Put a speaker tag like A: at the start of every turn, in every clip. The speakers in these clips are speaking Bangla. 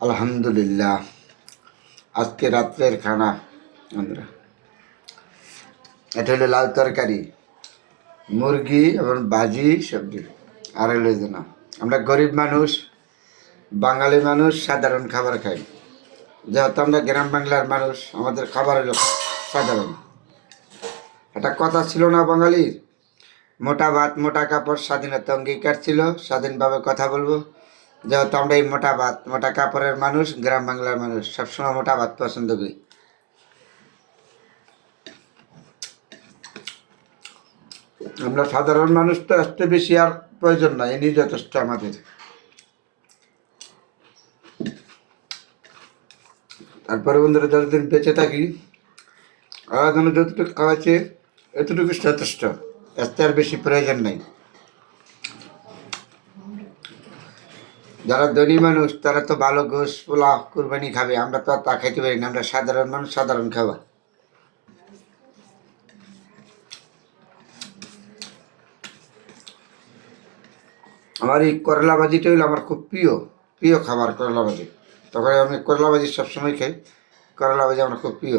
A: আলহামদুলিল্লাহ। আজকে রাত্রের খানা। আমরা এটা হলো লাউ তরকারি, মুরগি এবং ভাজি সবজি। আর হলো না, আমরা গরিব মানুষ, বাঙালি মানুষ, সাধারণ খাবার খাই। যেহেতু আমরা গ্রাম বাংলার মানুষ, আমাদের খাবার হলো সাধারণ। একটা কথা ছিল না বাঙালির? মোটা ভাত, মোটা কাপড় স্বাধীনতা অঙ্গীকার ছিল, স্বাধীনভাবে কথা বলব। যেহেতু আমরা এই মোটা ভাত, মোটা কাপড়ের মানুষ, গ্রাম বাংলার মানুষ, সবসময় মোটা ভাত পছন্দ করি। আমরা সাধারণ মানুষ তো আসতে বেশি আর প্রয়োজন নাই এনি যথেষ্ট আমাদের। তারপরে বন্ধুরা, যতদিন বেঁচে থাকি জন্য যতটুকু খাওয়াচ্ছে, এতটুকু যথেষ্ট। চেয়ে আর বেশি প্রয়োজন নাই। যারা ধনী মানুষ, তারা তো ভালো গোস পোলা কুরবানি খাবে। আমরা তো তা খাইতে পারি না, আমরা সাধারণ মানুষ, সাধারণ খাওয়া আমার এই করলা ভাজিটা হলো আমার খুব প্রিয় প্রিয় খাবার করলা ভাজি তখন আমি করলা ভাজি সবসময় খাই। করলা ভাজি আমার খুব প্রিয়।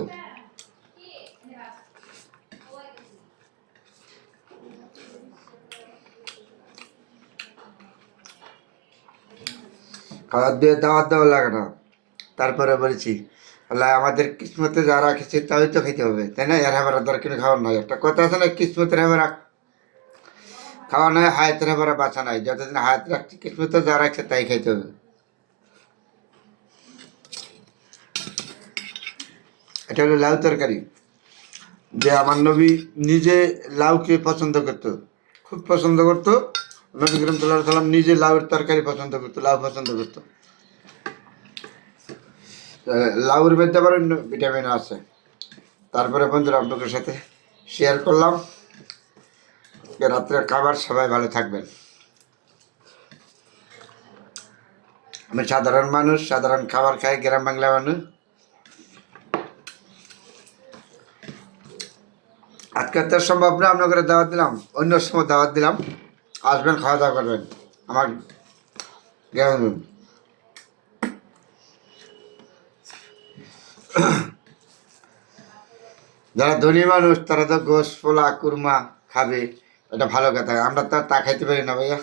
A: খাবার দিয়ে দাওয়াত দেওয়া লাগে না। তারপরে বলেছি, আল্লাহ, আমাদের কিসমতে যা রাখেছে তাই তো খেতে হবে। তাই না? এর হেবার দরকার খাওয়ার নয় একটা কথা আছে না, কিসমতের হেবার খাওয়া নয় হায়াতের হেবার বাঁচা নাই। যতদিন হায়াত রাখছি, কিসমতে যা রাখছে তাই খাইতে হবে। এটা হলো লাউ তরকারি। যে আমার নবী নিজে লাউকে পছন্দ করতো, খুব পছন্দ করতো। নবী করিম সাল্লাহ সাল্লাম নিজে লাউয়ের তরকারি পছন্দ করতো, লাউ পছন্দ করতো। লাউর মধ্যে আবার ভিটামিন আছে। তারপরে বন্ধুরা আপনাদের সাথে শেয়ার করলাম। রাত্রের খাবার সবাই ভালো থাকবেন। আমি সাধারণ মানুষ, সাধারণ খাবার খাই গ্রাম বাংলা মানুষ। আজকে তো সম্ভব না আপনাকে দাওয়াত দিলাম, অন্য সময় দাওয়াত দিলাম। আসবেন খাওয়া দাওয়া করবেন। আমার গ্রামে যারা ধনী মানুষ, তারা তো গোস, পোলা, কুরমা খাবে। এটা ভালো কথা। আমরা তো তা খাইতে পারি না ভাইয়া।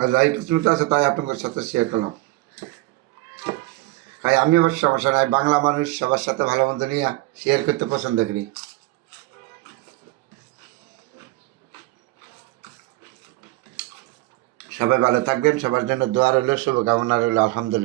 A: আর যাই কিছু আছে, তাই আপনাদের সাথে শেয়ার করলাম। তাই আমি আবার সমস্যা নাই। বাংলা মানুষ সবার সাথে ভালো মন্দ নিয়ে শেয়ার করতে পছন্দ করি। সবাই ভালো থাকবেন সবার জন্য দোয়া রইল শুভকামনা রইল আলহামদুলিল্লাহ।